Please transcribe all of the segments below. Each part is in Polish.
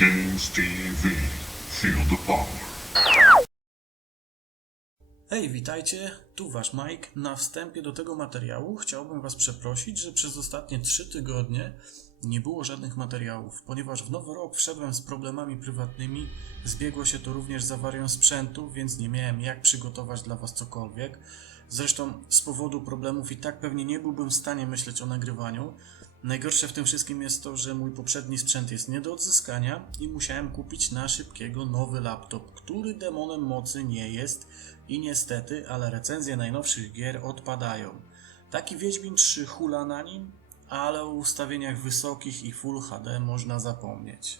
Games TV. Feel the power. Hej, witajcie, tu Wasz Mike. Na wstępie do tego materiału chciałbym Was przeprosić, że przez ostatnie 3 tygodnie nie było żadnych materiałów, ponieważ w nowy rok wszedłem z problemami prywatnymi, zbiegło się to również z awarią sprzętu, więc nie miałem jak przygotować dla Was cokolwiek. Zresztą z powodu problemów i tak pewnie nie byłbym w stanie myśleć o nagrywaniu. Najgorsze w tym wszystkim jest to, że mój poprzedni sprzęt jest nie do odzyskania i musiałem kupić na szybkiego nowy laptop, który demonem mocy nie jest i niestety, ale recenzje najnowszych gier odpadają. Taki Wiedźmin 3 hula na nim, ale o ustawieniach wysokich i Full HD można zapomnieć.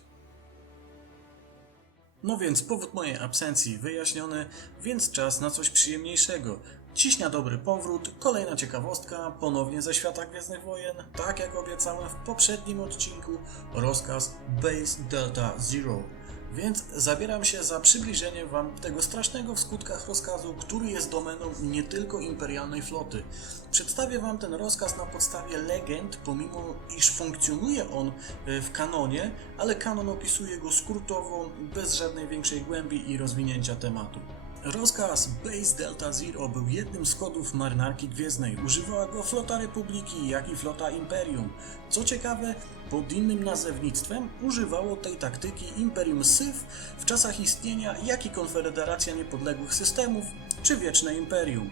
No więc powód mojej absencji wyjaśniony, więc czas na coś przyjemniejszego. Dziś na dobry powrót, kolejna ciekawostka, ponownie ze świata Gwiezdnych Wojen, tak jak obiecałem w poprzednim odcinku, rozkaz Base Delta Zero. Więc zabieram się za przybliżenie Wam tego strasznego w skutkach rozkazu, który jest domeną nie tylko imperialnej floty. Przedstawię Wam ten rozkaz na podstawie legend, pomimo iż funkcjonuje on e, w kanonie, ale kanon opisuje go skrótowo, bez żadnej większej głębi i rozwinięcia tematu. Rozkaz Base Delta Zero był jednym z kodów marynarki gwiezdnej. Używała go flota Republiki, jak i flota Imperium. Co ciekawe, pod innym nazewnictwem używało tej taktyki Imperium Sith w czasach istnienia jak i Konfederacja Niepodległych Systemów czy Wieczne Imperium.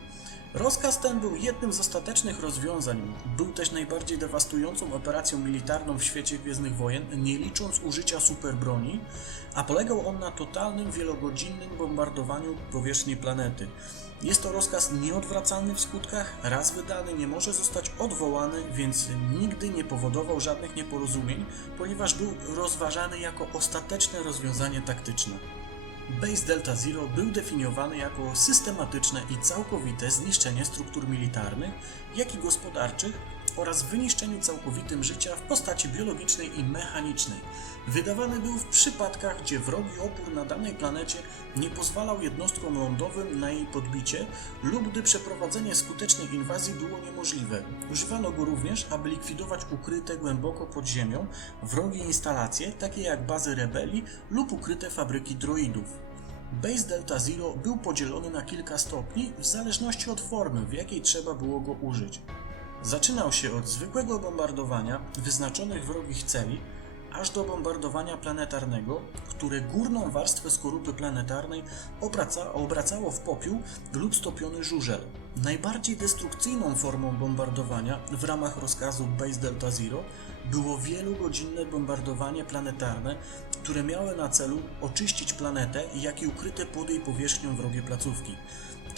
Rozkaz ten był jednym z ostatecznych rozwiązań. Był też najbardziej dewastującą operacją militarną w świecie Gwiezdnych Wojen, nie licząc użycia superbroni, a polegał on na totalnym, wielogodzinnym bombardowaniu powierzchni planety. Jest to rozkaz nieodwracalny w skutkach, raz wydany nie może zostać odwołany, więc nigdy nie powodował żadnych nieporozumień, ponieważ był rozważany jako ostateczne rozwiązanie taktyczne. Base Delta Zero był definiowany jako systematyczne i całkowite zniszczenie struktur militarnych, jak i gospodarczych oraz wyniszczenie całkowitym życia w postaci biologicznej i mechanicznej. Wydawany był w przypadkach, gdzie wrogi opór na danej planecie nie pozwalał jednostkom lądowym na jej podbicie lub gdy przeprowadzenie skutecznej inwazji było niemożliwe. Używano go również, aby likwidować ukryte głęboko pod ziemią wrogie instalacje, takie jak bazy rebelii lub ukryte fabryki droidów. Base Delta Zero był podzielony na kilka stopni w zależności od formy, w jakiej trzeba było go użyć. Zaczynał się od zwykłego bombardowania wyznaczonych wrogich celi, aż do bombardowania planetarnego, które górną warstwę skorupy planetarnej obraca, obracało w popiół lub stopiony żużel. Najbardziej destrukcyjną formą bombardowania w ramach rozkazu Base Delta Zero było wielogodzinne bombardowanie planetarne, które miały na celu oczyścić planetę, jak i ukryte pod jej powierzchnią wrogie placówki.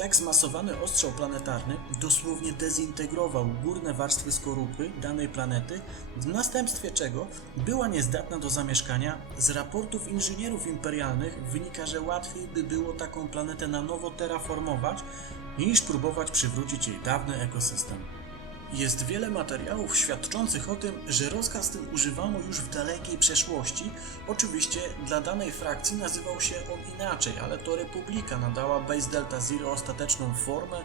Tak zmasowany ostrzał planetarny dosłownie dezintegrował górne warstwy skorupy danej planety, w następstwie czego była niezdatna do zamieszkania. Z raportów inżynierów imperialnych wynika, że łatwiej by było taką planetę na nowo terraformować, niż próbować przywrócić jej dawny ekosystem. Jest wiele materiałów świadczących o tym, że rozkaz ten używano już w dalekiej przeszłości. Oczywiście dla danej frakcji nazywał się on inaczej, ale to Republika nadała Base Delta Zero ostateczną formę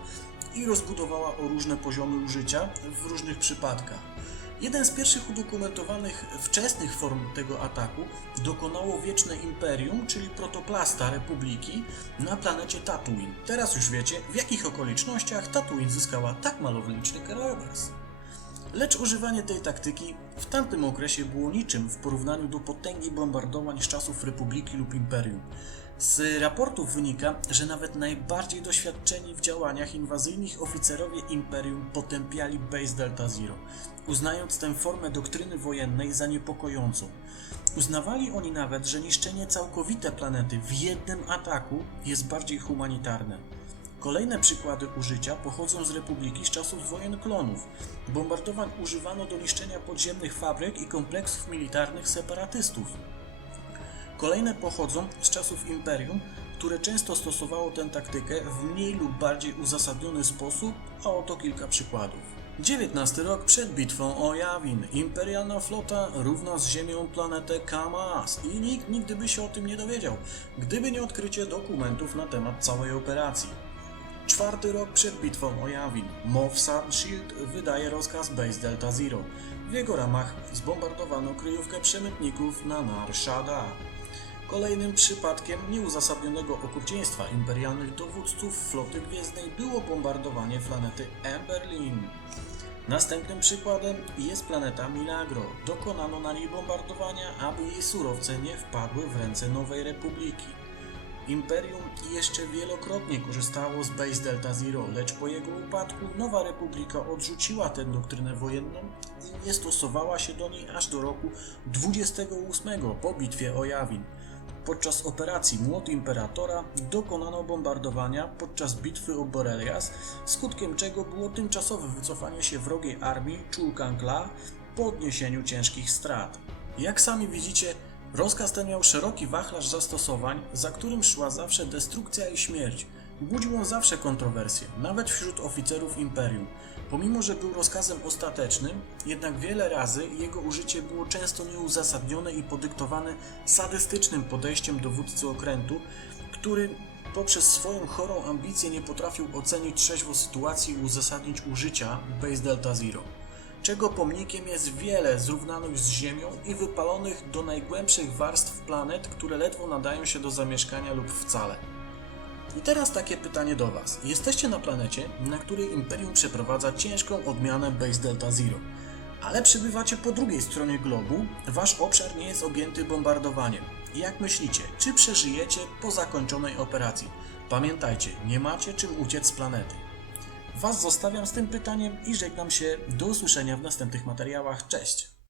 i rozbudowała o różne poziomy użycia w różnych przypadkach. Jeden z pierwszych udokumentowanych wczesnych form tego ataku dokonało Wieczne Imperium, czyli protoplasta Republiki na planecie Tatooine. Teraz już wiecie, w jakich okolicznościach Tatooine zyskała tak malowniczy krajobraz. Lecz używanie tej taktyki w tamtym okresie było niczym w porównaniu do potęgi bombardowań z czasów Republiki lub Imperium. Z raportów wynika, że nawet najbardziej doświadczeni w działaniach inwazyjnych oficerowie Imperium potępiali Base Delta Zero, uznając tę formę doktryny wojennej za niepokojącą. Uznawali oni nawet, że niszczenie całkowite planety w jednym ataku jest bardziej humanitarne. Kolejne przykłady użycia pochodzą z Republiki z czasów wojen klonów. Bombardowań używano do niszczenia podziemnych fabryk i kompleksów militarnych separatystów. Kolejne pochodzą z czasów Imperium, które często stosowało tę taktykę w mniej lub bardziej uzasadniony sposób, a oto kilka przykładów. 19 rok przed bitwą o Yavin. Imperialna flota równa z ziemią planetę Kamas i nikt nigdy by się o tym nie dowiedział, gdyby nie odkrycie dokumentów na temat całej operacji. Czwarty rok przed bitwą o Yavin. Moff Shield wydaje rozkaz Base Delta Zero. W jego ramach zbombardowano kryjówkę przemytników na Nar Shaddaa. Kolejnym przypadkiem nieuzasadnionego okrucieństwa imperialnych dowódców floty gwiezdnej było bombardowanie planety Emberlin. Następnym przykładem jest planeta Milagro. Dokonano na niej bombardowania, aby jej surowce nie wpadły w ręce Nowej Republiki. Imperium jeszcze wielokrotnie korzystało z Base Delta Zero, lecz po jego upadku Nowa Republika odrzuciła tę doktrynę wojenną i nie stosowała się do niej aż do roku 28 po bitwie o Jawin. Podczas operacji Młot Imperatora dokonano bombardowania podczas bitwy o Borelias, skutkiem czego było tymczasowe wycofanie się wrogiej armii Chulkankla po odniesieniu ciężkich strat. Jak sami widzicie, rozkaz ten miał szeroki wachlarz zastosowań, za którym szła zawsze destrukcja i śmierć. Budził on zawsze kontrowersje, nawet wśród oficerów Imperium. Pomimo, że był rozkazem ostatecznym, jednak wiele razy jego użycie było często nieuzasadnione i podyktowane sadystycznym podejściem dowódcy okrętu, który poprzez swoją chorą ambicję nie potrafił ocenić trzeźwo sytuacji i uzasadnić użycia Base Delta Zero czego pomnikiem jest wiele zrównanych z Ziemią i wypalonych do najgłębszych warstw planet, które ledwo nadają się do zamieszkania lub wcale. I teraz takie pytanie do Was. Jesteście na planecie, na której Imperium przeprowadza ciężką odmianę Base Delta Zero, ale przybywacie po drugiej stronie globu, Wasz obszar nie jest objęty bombardowaniem. Jak myślicie, czy przeżyjecie po zakończonej operacji? Pamiętajcie, nie macie czym uciec z planety. Was zostawiam z tym pytaniem i żegnam się. Do usłyszenia w następnych materiałach. Cześć!